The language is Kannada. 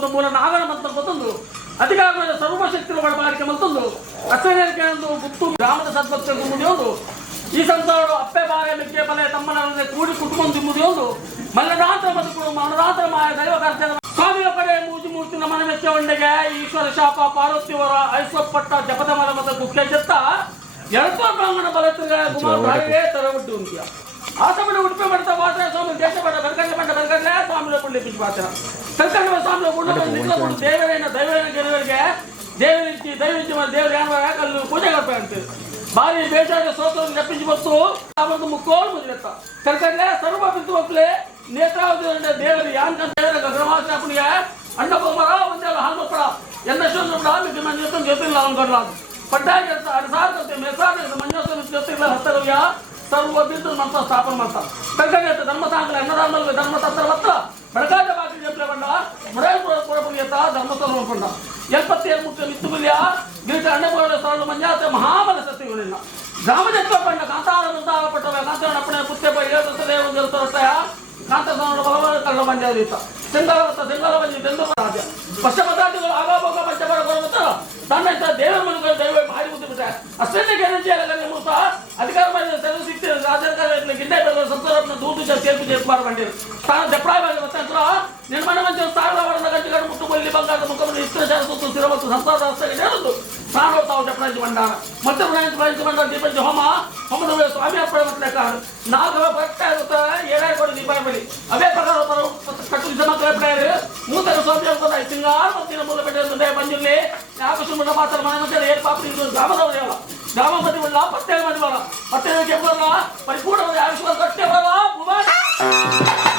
ಒಂದು ಮೂಲ ನಾಗನ ಮಂತ್ರ ಮತ್ತೊಂದು ಅಧಿಕಾರದ ಸರ್ವಶಕ್ತಿಗಳ ಬಾರಿಕೆ ಮತ್ತೊಂದು ಅಸೇನಕ್ಕೆ ಒಂದು ಗುತ್ತು ಗ್ರಾಮದ ಸದ್ಭಕ್ತ ಎಂಬುದು ಈ ಸಂಸಾರಗಳು ಅಪ್ಪೆ ಬಾರೆ ಮಿಕ್ಕೆ ಬಲೆ ತಮ್ಮನವರನ್ನೇ ಕೂಡಿ ಕುಟುಂಬ ಎಂಬುದು ಒಂದು ಮಲ್ಲನಾಂತರ ಬದುಕು ಮನರಾಂತರ ಮಾಯ ದೈವ ಕರ್ತವ್ಯ ಸ್ವಾಮಿಯ ಕಡೆ ಮೂರ್ತಿ ನಮನ ಮೆಚ್ಚೊಂಡೆಗೆ ಈಶ್ವರ ಶಾಪ ಪಾರ್ವತಿಯವರ ಐಶ್ವಪಟ್ಟ ಜಪದ ಮಲ ಮತ್ತು ಕುಕ್ಕೆ ಜತ್ತ ಎಳತೋ ಬ್ರಾಹ್ಮಣ ಬಲತ್ತಿರ ಕುಮಾರೇ ತರಬಿಟ್ಟು ಉಂಟಿಯ ಆ ಸಮಯ ಉಡುಪಿ ಮಾಡ್ತಾ ಮಾತ್ರ ಸ್ವಾಮಿ ದೇಶ ಬೇಡ ಬೆಳಕಂಡೆ ಸ್ವಾಮಿಗಳ ಪುಣ್ಯ ಪಿಚ್ಚು ಮಾತ್ರ ಕಲ್ಕಂಡ ಸ್ವಾಮಿಗಳ ಪುಣ್ಯ ದೇವರೇನ ಗೆಲುವರಿಗೆ ದೇವರಿಂಚಿ ದೇವರು ಯಾಕಲ್ಲಿ ಪೂಜೆ ಮಾಡ್ತಾ ಅಂತೀವಿ ಬಾರಿ ಬೇಟಾಡ ಸೋತವನ್ನು ನೆಪ್ಪಿಸಿ ಬತ್ತು ಅವರದ್ದು ಮುಕ್ಕೋಳು ಮುಗಿಲೆತ್ತ ಕಲ್ಕಂಡೆ ಸರ್ವ ಬಿದ್ದು ಮಕ್ಕಳೇ ನೇತ್ರಾವತಿ ದೇವರು ಯಾನ್ ದೇವರ ಗ್ರಹವಾಸನಿಗೆ ಅಣ್ಣ ಬೋಮರ ಒಂದೆಲ್ಲ ಹಾಲು ಪಡ ಎನ್ನಷ್ಟೊಂದು ಮಿಕ್ಕ ಮಂಜುತ್ತ ಜೊತೆಲ್ಲ ಅನ್ಕೊಡ್ಲ ಪಡ್ಡಾಗಿ ಅರಸಾರ್ಕತೆ ಮೆಸಾರ್ಕತೆ ಮಂಜುತ್ತ ಜೊತೆಲ್ಲ ಹತ್ತರವ್ಯ ಸರ್ವ ಬಿದ್ದು ಮಂತ್ರ ಸ್ಥಾಪನೆ ಮಾಡ್ತಾರೆ ಕಲ್ಕಂಡೆ ಧರ್ಮಸಾಂಗಲ ಅನ್ನದಾನದಲ್ಲಿ ಧರ್ಮತಂತ್ರ ಹತ್ರ ಬೆಳಗಾದ ಬಾಕಿ ಜಂಪ್ಲೆ ಬಂಡ ಮುರೇಪುರಪುರಿಯತ್ತ ಧರ್ಮಸ್ಥಳ ನೋಡ್ಕೊಂಡ ಎಲ್ಪತ್ತೇಳು ಮುಖ್ಯ ಮಿತ್ತುಬಿಲ್ಯ ಗಿರಿಟ ಅಣ್ಣಬೋಳ ಸ್ಥಳ ಮಂಜಾತ ಮಹಾಬಲ ಸತ್ಯಗಳಿಲ್ಲ ಗ್ರಾಮಜತ್ವ ಬಂಡ ಕಾಂತಾರ ಮುಂತಾಗ ಪಟ್ಟವ ಕಾಂತಾರ ಅಪ್ಪಣೆ ಪುತ್ಯ ಏಳು ಒಂದು ವರ್ಷ ಕಾಂತಸ್ವಾಮಿ ಭಗವಾನ ಕಳ್ಳ ಮಂಜಾದೀತ ಸಿಂಗಾಲ ಬಂಜಿ ತೆಂದೂರು ರಾಜ್ಯ ಪಶ್ಚಿಮ ಪದಾರ್ಥಗಳು ಆಗಾಭೋಗ ಪಂಚಬರ ಕೊಡುತ್ತ ತನ್ನ ದೇವರ ಮನೆಗಳು ದೈವ ಭಾರಿ ಮುದ್ದು ಬಿಟ್ಟ ಅಷ್ಟೇ ಗೆನಂಜಿಯಾಗಲೇ ಮೂಸ ಅಧಿಕಾರ ಮಾಡಿದ ಸೆಲವು ಸಿಕ್ತಿದೆ ರಾಜಕಾರಣ ಗಿಡ್ಡೆ ಬೆಳೆದ ಸಂಸಾರವನ್ನು ದೂದು ಸೇರ್ಪು ಮಾಡಿರು ತಾನು ದೆಪ್ರಾಯವಾಗಿ ಮತ್ತಂತರ ನಿರ್ಮಾಣ ಮಂಚ ಸಾವಿರ ಗಂಟೆಗಳು ಮುಟ್ಟುಕೊಳ್ಳಿ ಬಂಗಾರದ ಮುಖವನ್ನು ಇಷ್ಟಚಾರ ಸುತ್ತು ಸ್ಥಿರವತ್ತು ಸಂಸಾರದ ಹಸ್ತಗೆ ಹೇಳುದು ನಾನು ತಾವು ದೆಪ್ರಾಯಿಸಿ ಬಂಡಾರ ಮತ್ತೆ ಪ್ರಯಾಣಿಸಿ ಬಂಡ ದೀಪಂಚ ಹೋಮದ ಸ್ವಾಮಿ ಅಪ್ಪಳ ಮತ್ತಲೇಕ ನಾಲ್ಕು ಬರ್ತಾ ಇರುತ್ತಾರೆ ಏಳಾರು ಕೊಡಿ ದೀಪಾವಳಿ ಬಳಿ ಅವೇ ಪ್ರಕಾರ ಕಟ್ಟು ಜಮಕ್ರ ಮೂತರ ಸ್ವಾಮಿ ಅನ್ಕೊಂಡ ತಿಂಗಾರು ಮತ್ತಿನ ಮೂಲ ಬೆಟ್ಟೆ ಬಂಜಿರ್ಲಿ ಯಾಕೆ ಸುಮ್ಮನೆ ಮಾತ್ರ ಮನೆ ಮತ್ತೆ ಏರ್ ಪಾಪಿ ಗ್ರಾಮದವರೆಲ್ಲ ಗ್ರಾಮ ಮಧ್ಯ ಉಳ್ಳ ಪತ್ತೆ ಮಾಡಿ ಬರ ಮತ್ತೆ ಕೆಂಪಲ್ಲ ಪರಿಪೂರ್ಣವಾಗಿ ಆಯುಷ್ಮಾನ್ ಕಟ್ಟೆ ಬರಲ್ಲ